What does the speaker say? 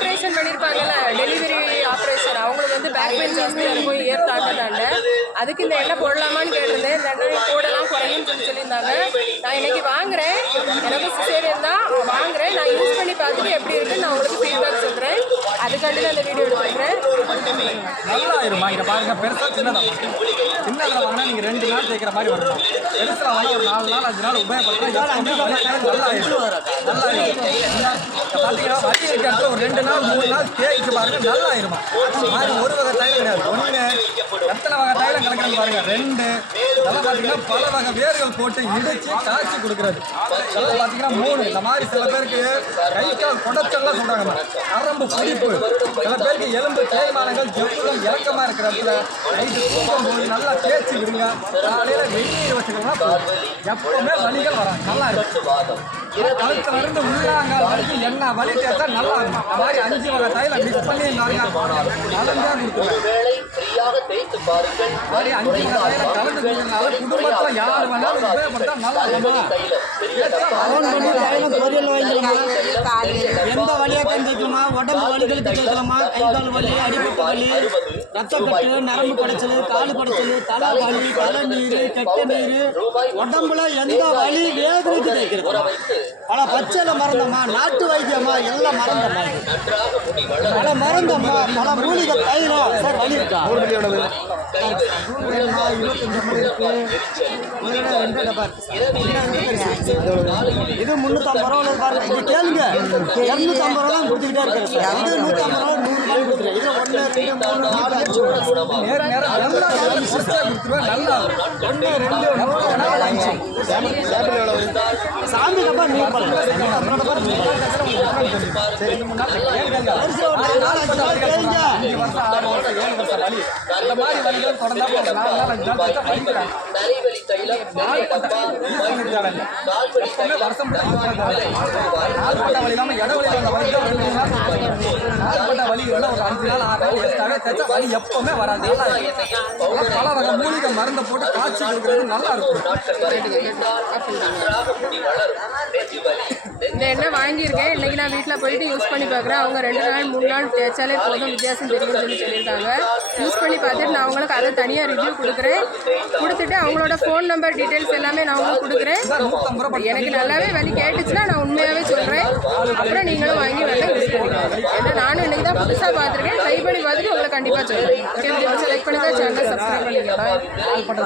Operation பண்ணியிருப்பாங்கல்ல delivery operation அவங்களுக்கு வந்து back pain ஜாஸ்தியாக இருக்கும் இயர் தாண்டதாண்ட அதுக்கு இந்த எண்ணெய் போடலாமான்னு கேட்டிருந்தேன். இந்த எண்ணெய் போடலாம் குறையும் சொல்லி சொல்லியிருந்தாங்க. நான் இன்னைக்கு வாங்குறேன். எனக்கு சிசேரியன் தான். வாங்குறேன். நான் யூஸ் பண்ணி பார்த்துட்டு எப்படி இருக்குன்னு நான் உங்களுக்கு ஃபீட்பேக் சொல்கிறேன் அதுக்காண்டி நான் இந்த வீடியோ எடுத்துக்கிறேன் நல்லா ஆயிருமா இங்க பாருங்க பெருசாக சின்னதாக சின்னதுல வாங்கினா நீங்க ரெண்டு நாள் தேய்க்கிற மாதிரி வரணும் பெருசுல வாங்கி ஒரு நாலு நாள் அஞ்சு நாள் உபயோகப்படுத்தினா நல்லா ஆயிடும் நல்லா ஆயிடும் இந்த- வலி இருக்கிறது ஒரு ரெண்டு நாள் மூணு நாள் தேய்ச்சு பாருங்க நல்லா ஆயிருமா மாதிரி ஒரு வகை தைலம் கிடையாது. ஒன்று எத்தனை வகை தைலம் கலக்கிறாங்க பாருங்க. ரெண்டு இதெல்லாம் பார்த்தீங்கன்னா பல வகை வேர்கள் போட்டு இடிச்சு காய்ச்சி கொடுக்கறது. இதெல்லாம் பார்த்தீங்கன்னா மூணு. இந்த மாதிரி சில பேருக்கு கை கால் குடச்சல்லாம் சொல்றாங்க. நரம்பு பிடிப்பு. சில பேருக்கு எலும்பு தேய்மானங்கள் ஜெப்புகள் இறக்கமாக இருக்கிறப்ப நைட்டு தூங்கும் போது நல்லா தேய்ச்சி விடுங்க. காலையில் வெந்நீர் வச்சுக்கோங்கன்னா எப்பவுமே வலிகள் வராது. நல்லா இருக்கும். கழுத்துல இருந்து உள்ளாங்கால் வரைக்கும் என்ன வலி தேய்ச்சா நல்லா இருக்கும். அந்த மாதிரி அஞ்சு வகை தையில மிக்ஸ் பண்ணி கலந்தா கொடுத்துருவேன் மாதிரி அஞ்சு வகை தையில கலந்து கொடுக்கறதுனால குடும்பத்துல யாரு வேணாலும் உபயோகப்படுத்தா நல்லா இருக்கும்? ஃபோன் பண்ணி தைலம் பொரியல் வாங்கிக்கலாமா எந்த வழியாக தேய்க்கலாமா உடம்பு வலிகளுக்கு தேய்க்கலாமா கை கால் வலி அடிபட்டு வலி ரத்தக்கட்டு நரம்பு குடைச்சல் கால் குடைச்சல் தலை வலி தலை நீர் கெட்ட நீர். உடம்புல எந்த வலி வேதனைக்கு தேய்க்கிறது பல பச்சையில மறந்தம்மா நாட்டு வைத்தியம்மா எல்லாம் மறந்தம்மா. நன்றாக முடி வளர பல மறந்தம்மா பல மூலிகை தைலம் சார் வலி இருக்கா? இருபத்தஞ்சு முறை இருக்கு ரெண்டு டப்பா இருக்கு. இது முந்நூற்றம்பது ரூபா பாருங்க. இது கேளுங்க. இரநூத்தம்பது ரூபா கொடுத்துக்கிட்டே இருக்கிறேன் இது நூற்றம்பது ரூபா நூறு ரூபாய் கொடுத்துருக்கேன் இது ஒன்று ரெண்டு மூணு நாலு அஞ்சு. ஒன்று ரெண்டு மூணு நாலு அஞ்சு. சாமி டப்பா நூறு ரூபாய் தைலம். கால்வலி எப்பவுமே வருஷம் முழுக்க அஞ்சு நாள் ஆறு நாள் எக்ஸ்ட்ராவே தேய்ச்சா வலி எப்பவுமே வராது. பல வகை மூலிகை மருந்தை போட்டு காய்ச்சி கொடுக்கறது நல்லா இருக்கும். இந்த எண்ணெய் வாங்கியிருக்கேன். இன்னைக்கு நான் வீட்டில் போயிட்டு யூஸ் பண்ணி பார்க்குறேன். அவங்க ரெண்டு நாள் மூணு நாள் தேய்ச்சாலே போதும். வித்தியாசம் தெரியும்னு சொல்லி சொல்லியிருக்காங்க. யூஸ் பண்ணி பார்த்துட்டு நான் அவங்களுக்கு அதை தனியாக ரிவ்யூ கொடுக்குறேன். கொடுத்துட்டு அவங்களோட ஃபோன் நம்பர் டீட்டெயில்ஸ் எல்லாமே நான் உங்களுக்கு கொடுக்குறேன். எனக்கு நல்லாவே வலி கேட்டுச்சுன்னா நான் உண்மையாகவே சொல்கிறேன் அப்புறம் நீங்களும் வாங்கி வேணா யூஸ் பண்ணிக்கலாம் ஏன்னா நானும் இன்னைக்கு தான் புதுசாக பார்த்துருக்கேன். ட்ரை பண்ணி பார்த்துட்டு உங்களை கண்டிப்பாக சொல்கிறேன் ஓகே வீடியோ செலக்ட் பண்ணி தான் சேனல் சப்ஸ்கிரைப் பண்ணிக்கலாம்